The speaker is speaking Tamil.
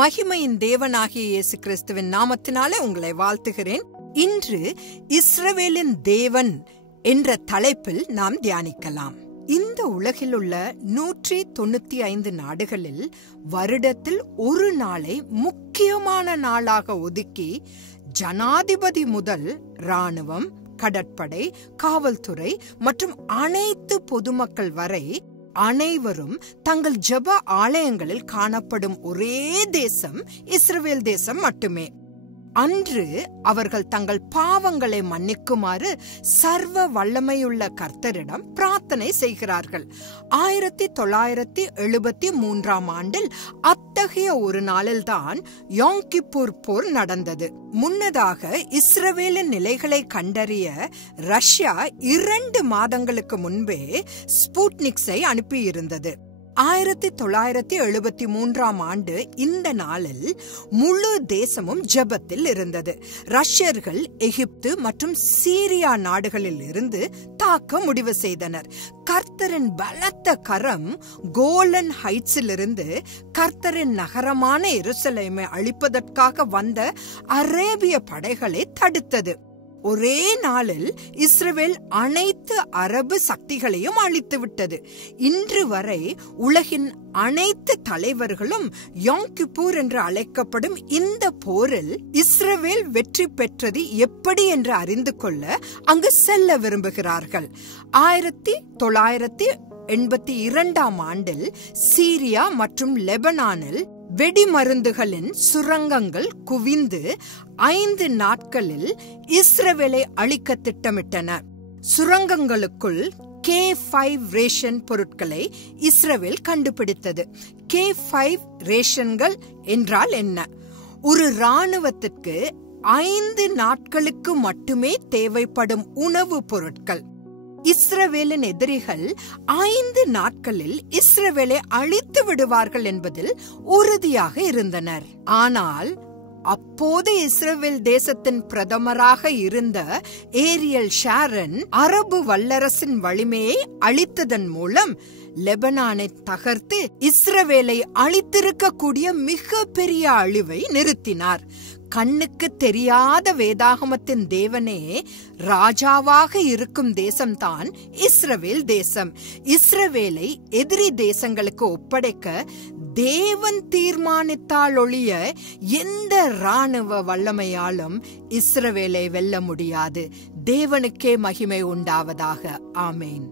மகிமையின் தேவனாகிய இயேசு கிறிஸ்துவின் நாமத்தினாலே உங்களை வாழ்த்துகிறேன். இன்று இஸ்ரவேலின் தேவன் என்ற தலைப்பில் நாம் தியானிக்கலாம். இந்த உலகில் உள்ள 195 நாடுகளில் வருடத்தில் ஒரு நாளை முக்கியமான நாளாக ஒதுக்கி ஜனாதிபதி முதல் இராணுவம், கடற்படை, காவல்துறை மற்றும் அனைத்து பொதுமக்கள் வரை அனைவரும் தங்கள் ஜெப ஆலயங்களில் காணப்படும் ஒரே தேசம் இஸ்ரவேல் தேசம் மட்டுமே. அன்று அவர்கள் தங்கள் பாவங்களை மன்னிக்குமாறு சர்வ வல்லமையுள்ள கர்த்தரிடம் பிரார்த்தனை செய்கிறார்கள். 1973 ஆண்டில் அத்தகைய ஒரு நாளில்தான் யோம் கிப்பூர் போர் நடந்தது. முன்னதாக இஸ்ரவேலின் நிலைகளை கண்டறிய ரஷ்யா 2 மாதங்களுக்கு முன்பே ஸ்புட்னிக்ஸை அனுப்பியிருந்தது. 1973 ஆண்டு இந்த நாளில் முழு தேசமும் ஜெபத்தில் இருந்தது. ரஷ்யர்கள் எகிப்து மற்றும் சீரியா நாடுகளில் இருந்து தாக்க முடிவு செய்தனர். கர்த்தரின் பலத்த கரம் கோலன் ஹைட்ஸில் இருந்து கர்த்தரின் நகரமான எருசலேமை அழிப்பதற்காக வந்த அரேபிய படைகளை தடுத்தது. ஒரே நாளில் இஸ்ரவேல் அனைத்து அரபு சக்திகளையும் அழித்துவிட்டது. இன்று வரை உலகின் அனைத்து தலைவர்களும் யோம் கிப்பூர் என்று அழைக்கப்படும் இந்த போரில் இஸ்ரவேல் வெற்றி பெற்றது எப்படி என்று அறிந்து கொள்ள அங்கு செல்ல விரும்புகிறார்கள். 1982 ஆண்டில் சீரியா மற்றும் லெபனானில் வெடிமருந்துகளின் சுரங்கங்கள் குவிந்து 5 நாட்களில் இஸ்ரவேலை அழிக்க திட்டமிட்டன. சுரங்கங்களுக்குள் K5 ரேஷன் பொருட்களை இஸ்ரவேல் கண்டுபிடித்தது. K5 ரேஷன்கள் என்றால் என்ன? ஒரு இராணுவத்திற்கு 5 நாட்களுக்கு மட்டுமே தேவைப்படும் உணவுப் பொருட்கள். இஸ்ரவேலின் எதிரிகள் 5 நாட்களில் இஸ்ரவேலை அழித்து விடுவார்கள் என்பதில் உறுதியாக இருந்தனர். ஆனால் அப்போது இஸ்ரவேல் தேசத்தின் பிரதமராக இருந்த ஏரியல் ஷாரன் அரபு வல்லரசின் வலிமையை அழித்ததன் மூலம் லெபனானை தகர்த்து இஸ்ரவேலை அழித்திருக்கக்கூடிய மிக பெரிய அழிவை நிறுத்தினார். கண்ணுக்கு தெரியாத வேதாகமத்தின் தேவனே ராஜாவாக இருக்கும் தேசம்தான் இஸ்ரவேல் தேசம். இஸ்ரவேலை எதிரி தேசங்களுக்கு ஒப்படைக்க தேவன் தீர்மானித்தால் ஒழிய எந்த இராணுவ வல்லமையாலும் இஸ்ரவேலை வெல்ல முடியாது. தேவனுக்கே மகிமை உண்டாவதாக. ஆமேன்.